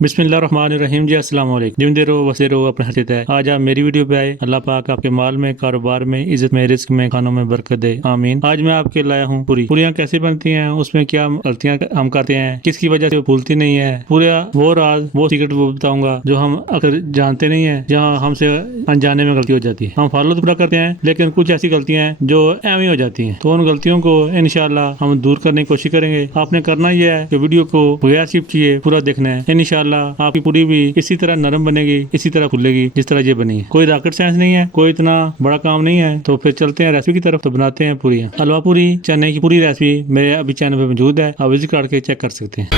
बिस्मिल्लाहिर्रहमानिर्रहीम जी, अस्सलाम वालेकुम। जिंदे रहो वसे रहो, अपने हर है। आज आप मेरी वीडियो पे आए। अल्लाह पाक आपके माल में, कारोबार में, इज्जत में, रिस्क में, खानों में बरकत दे, आमीन। आज मैं आपके लाया हूँ पूरियाँ कैसे बनती हैं, उसमें क्या गलतियाँ हम करते हैं, किसकी वजह से वो फूलती नहीं है, पूरा वो राज, वो सीक्रेट वो बताऊंगा जो हम अगर जानते नहीं है, जहाँ हमसे अनजाने में गलती हो जाती है। हम फॉलो तो पूरा करते हैं, लेकिन कुछ ऐसी गलतियाँ हैं जो एवं हो जाती हैं। तो उन गलतियों को इंशाल्लाह हम दूर करने की कोशिश करेंगे। आपने करना यह है कि वीडियो को बगैर स्किप किए पूरा देखना है। इंशाल्लाह आपकी पूरी भी इसी तरह नरम बनेगी, इसी तरह खुलेगी जिस तरह ये बनी है। कोई रॉकेट साइंस नहीं है, कोई इतना बड़ा काम नहीं है। तो फिर चलते हैं रेसिपी की तरफ। तो बनाते हैं पूरियाँ। हलवा पूरी चने की पूरी रेसिपी मेरे अभी चैनल पे मौजूद है, आप विजिट करके चेक कर सकते हैं।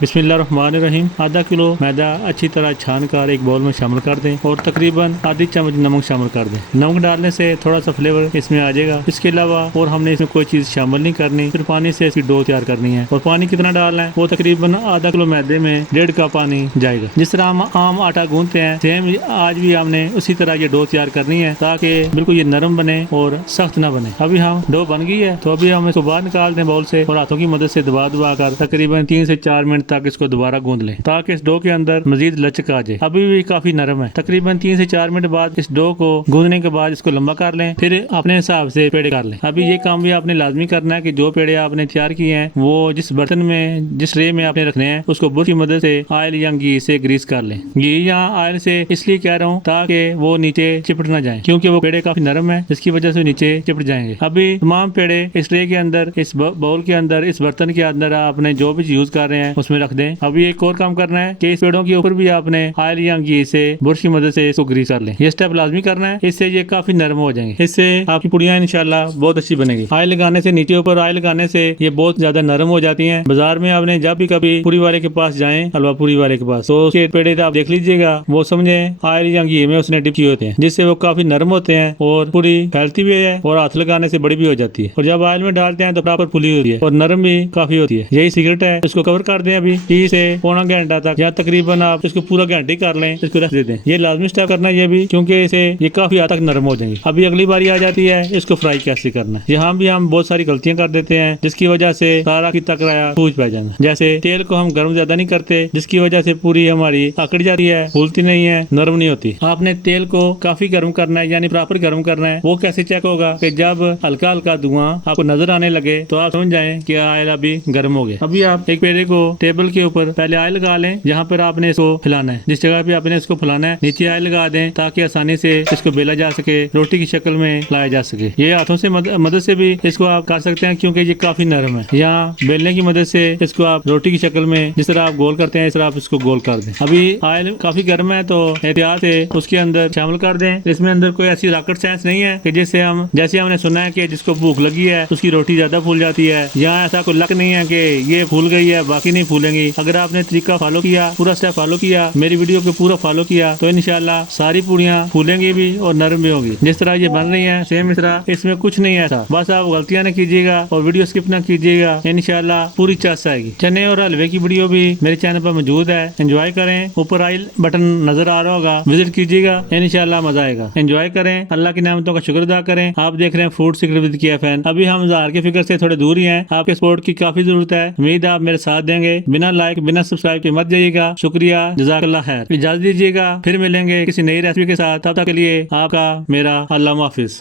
बिस्मिल्लाहिर्रहमानिर्रहीम। आधा किलो मैदा अच्छी तरह छान कर एक बाउल में शामिल कर दें और तकरीबन आधी चम्मच नमक शामिल कर दें। नमक डालने से थोड़ा सा फ्लेवर इसमें आ जाएगा। इसके अलावा और हमने इसमें कोई चीज शामिल नहीं करनी, फिर पानी से इसकी डो तैयार करनी है। और पानी कितना डालना है, वो तकरीबन आधा किलो मैदे में 1.5 कप पानी जाएगा। जिस तरह हम आम आटा गूंथते हैं, सेम आज भी हमने उसी तरह ये डो तैयार करनी है, ताकि बिल्कुल ये नरम बने और सख्त न बने। अभी हम डो बन गई है, तो अभी हम इसको बाहर निकाल दें बाउल से और हाथों की मदद से दबा दबा कर तकरीबन 3 से 4 मिनट तक इसको दोबारा गूंद लें, ताकि इस डो के अंदर मजीद लचक आ जाए। अभी भी काफी नरम है। तकरीबन 3 से 4 मिनट बाद इस डो को गूंदने के बाद इसको लंबा कर लें, फिर अपने हिसाब से पेड़े कर लें। अभी ये काम भी आपने लाजमी करना है कि जो पेड़े आपने तैयार किए हैं वो जिस बर्तन में, जिस ट्रे में आपने रखने हैं, उसको बुरश की मदद से ऑयल या घी से ग्रीस कर लें। घी या ऑयल से इसलिए कह रहा हूँ ताकि वो नीचे चिपट ना जाए, क्योंकि वो पेड़े काफी नरम है, जिसकी वजह से नीचे चिपट जाएंगे। अभी तमाम पेड़े इस ट्रे के अंदर, इस बाउल के अंदर, इस बर्तन के अंदर आपने जो भी यूज कर रहे हैं उसमें रख दें। अभी एक और काम करना है कि इस पेड़ों के ऊपर भी आपने ऑयल या घी से बुरश की मदद से इसको ग्रीस कर लें। ये स्टेप लाजमी करना है, इससे ये काफी नरम हो जाएंगे। इससे आपकी पुड़ियाँ इंशाल्लाह बहुत अच्छी बनेगी। ऑयल लगाने से, नीचे ऊपर ऑयल लगाने से ये बहुत ज्यादा नरम हो जाती हैं। बाजार में आपने जब भी कभी पूरी वाले के पास जाएं, हलवा पूरी वाले के पास, तो उसके पेड़े आप देख लीजिएगा, वो समझे ऑयल या घी में उसने डिप किए होते हैं, जिससे वो काफी नरम होते हैं और पूरी फैलती भी है और हाथ लगाने से बड़ी भी हो जाती है। और जब ऑयल में डालते हैं तो प्रॉपर फुली होती है और नरम भी काफी होती है। यही सीक्रेट है। इसको कवर कर दें अभी 30 से पौना घंटा तक, या तकरीबन आप इसको पूरा घंटे कर लें, इसको रख देते हैं। ये लाजमी स्टेप करना है ये भी, क्योंकि इसे ये काफी हद तक नरम हो जाएंगे। अभी अगली बारी आ जाती है इसको फ्राई कैसे करना है। यहाँ भी हम बहुत सारी गलतियां कर देते हैं, जिसकी वजह से सारा की तकराया सूझ पै जाना। जैसे तेल को हम गर्म ज्यादा नहीं करते, जिसकी वजह से पूरी हमारी अकड़ जाती है, फूलती नहीं है, नरम नहीं होती। आपने तेल को काफी गर्म करना है, यानी प्रॉपर गर्म करना है। वो कैसे चेक होगा कि जब हल्का हल्का धुआं आपको नजर आने लगे तो आप समझ जाए कि ऑयल अभी गर्म हो गया। अभी आप एक पेड़े को टेबल के ऊपर पहले ऑयल लगा लें, जहाँ पर आपने इसको फैलाना है, जिस जगह पे आपने इसको फैलाना है नीचे ऑयल लगा दें, ताकि आसानी से इसको बेला जा सके, रोटी की शक्ल में लाया जा सके। ये हाथों से मदद से भी इसको आप कर सकते हैं, क्योंकि ये काफी नरम है। यहाँ बेलने की मदद से इसको आप रोटी की शक्ल में जिस तरह आप गोल करते हैं, इस तरह आप इसको गोल कर दें। अभी ऑयल काफी गर्म है, तो एहतियात से उसके अंदर शामिल कर दें। इसमें अंदर कोई ऐसी रॉकेट साइंस नहीं है कि जिससे हम, जैसे हमने सुना है कि जिसको भूख लगी है उसकी रोटी ज्यादा फूल जाती है। यहाँ ऐसा कोई लक नहीं है कि ये फूल गई है बाकी नहीं फूलेंगी। अगर आपने तरीका फॉलो किया, पूरा स्टेप फॉलो किया, मेरी वीडियो को पूरा फॉलो किया, तो इंशाल्लाह सारी पूड़ियाँ फूलेंगी भी और नरम भी होगी। जिस तरह ये बन रही हैं सेम इस तरह, इसमें कुछ नहीं है ऐसा। बस आप गलतियां न कीजिएगा और वीडियो स्किप न कीजिएगा, इंशाल्लाह पूरी चस आएगी। चने और हलवे की वीडियो भी मेरे चैनल पर मौजूद है, एंजॉय करें। ऊपर आई बटन नजर आ रहा होगा, विजिट कीजिएगा, इंशाल्लाह मजा आएगा। एंजॉय करें, अल्लाह की नेमतों का शुक्र अदा करें। आप देख रहे हैं फूड सीक्रेट विद KFN। अभी हम 1000 के फिगर से थोड़े दूर ही हैं, आपके सपोर्ट की काफी जरूरत है। उम्मीद आप मेरे साथ देंगे। बिना लाइक, बिना सब्सक्राइब के मत जाइएगा। शुक्रिया, जज़ाकल्लाह खैर। इजाजत दीजिएगा, फिर मिलेंगे किसी नई रेसिपी के साथ। तब तक के लिए आपका मेरा अल्लाह हाफिज।